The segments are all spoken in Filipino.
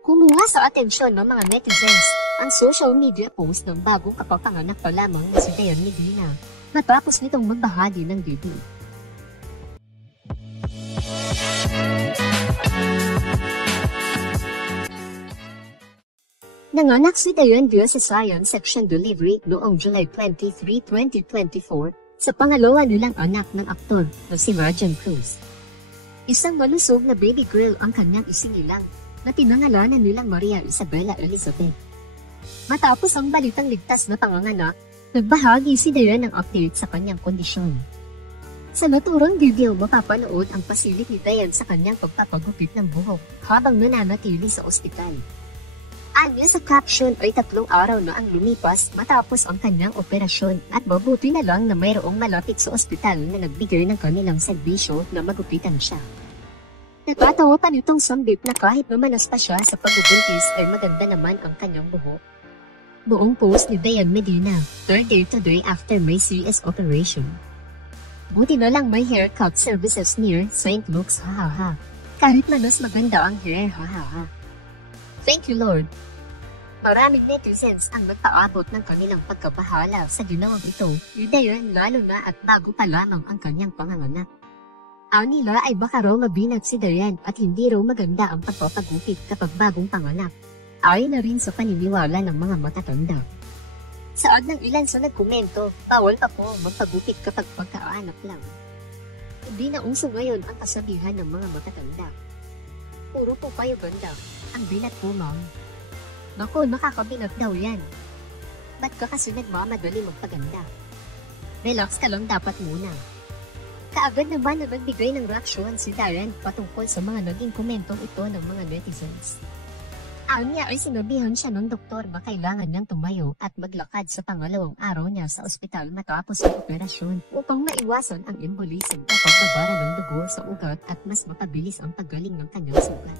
Kumuha sa atensyon ng mga netizens ang social media post ng bagong kapapanganak pa lamang na si Dayan Medina matapos nitong magbahagi ng video. Nanganak si Dayan via cesarean section delivery noong July 23, 2024 sa pangalawa nilang anak ng aktor na si Rajan Cruz. Isang malusog na baby girl ang kanyang isinilang na pinangalanan nilang Maria Isabella Elizabeth. Matapos ang balitang ligtas na panganganak, nagbahagi si Dayan ng update sa kanyang kondisyon. Sa naturang video, mapapanood ang pasilip ni Dayan sa kanyang pagpapagupit ng buhok habang nananatili sa ospital. Anya sa caption ay 3 araw na ang lumipas matapos ang kanyang operasyon at mabuti na lang na mayroong malapit sa ospital na nagbigay ng kanilang serbisyo na magupitan siya. Natatawa pa nitong sambit na kahit mamanas pa siya sa pagbubuntis ay maganda naman ang kanyang buhok. Buong post ni Dayan Medina, 3rd day today after my CS operation. Buti na lang may haircut services near St. Luke's, hahaha. Kahit manas maganda ang hair, hahaha. Thank you Lord. Maraming netizens ang nagpaabot ng kanilang pagkabahala sa ginawang ito ni Dayan lalo na at bago pa lamang ang kanyang panganganak. Ang nila ay baka raw mabinat si Dayan at hindi raw maganda ang pagpapagupit kapag bagong panganak. Ayon na rin sa paniniwala ng mga matatanda. Saad ng ilan sa nagkomento, bawal pa po magpagupit kapag pagkaanak lang. Hindi na uso ngayon ang kasabihan ng mga matatanda. Puro po kayo ganda, ang binat po ma'am. Naku, nakakabinat daw yan. Ba't ka kasi nagmamadali magpaganda? Relax ka lang dapat muna. Kaagad naman na nagbigay ng reaksyon si Dayan patungkol sa mga naging komentong ito ng mga netizens. Ayon niya ay sinabihan siya ng doktor na kailangan niyang tumayo at maglakad sa pangalawang araw niya sa ospital matapos ang operasyon upang maiwasan ang embolism o pagbabara ng dugo sa ugat at mas mapabilis ang paggaling ng kanyang sugat.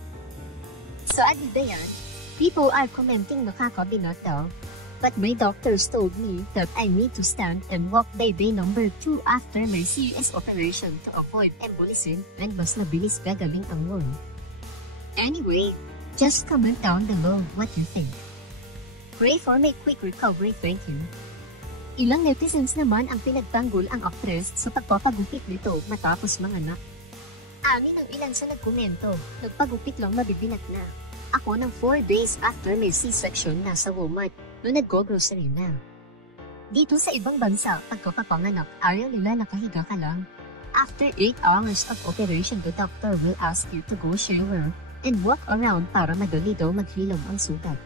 Saad ni Dayan, people are commenting nakakabinat daw, but my doctors told me that I need to stand and walk by day number 2 after my serious operation to avoid embolism and mas mabilis gagaling ang wound. Anyway, just comment down below what you think. Pray for my quick recovery, thank you. Ilang netizens naman ang pinagtanggol ang actress sa pagpapagupit nito matapos manganak. Amin ang ilan sa nagkomento, nagpagupit lang mabibinat na. Ako ng 4 days after may C-section na sa Walmart, no nag-go-grocery na. Dito sa ibang bansa, pagkapapanganak, ayaw nila nakahiga ka lang. After 8 hours of operation, the doctor will ask you to go shower and walk around para madali daw maghilom ang sugat.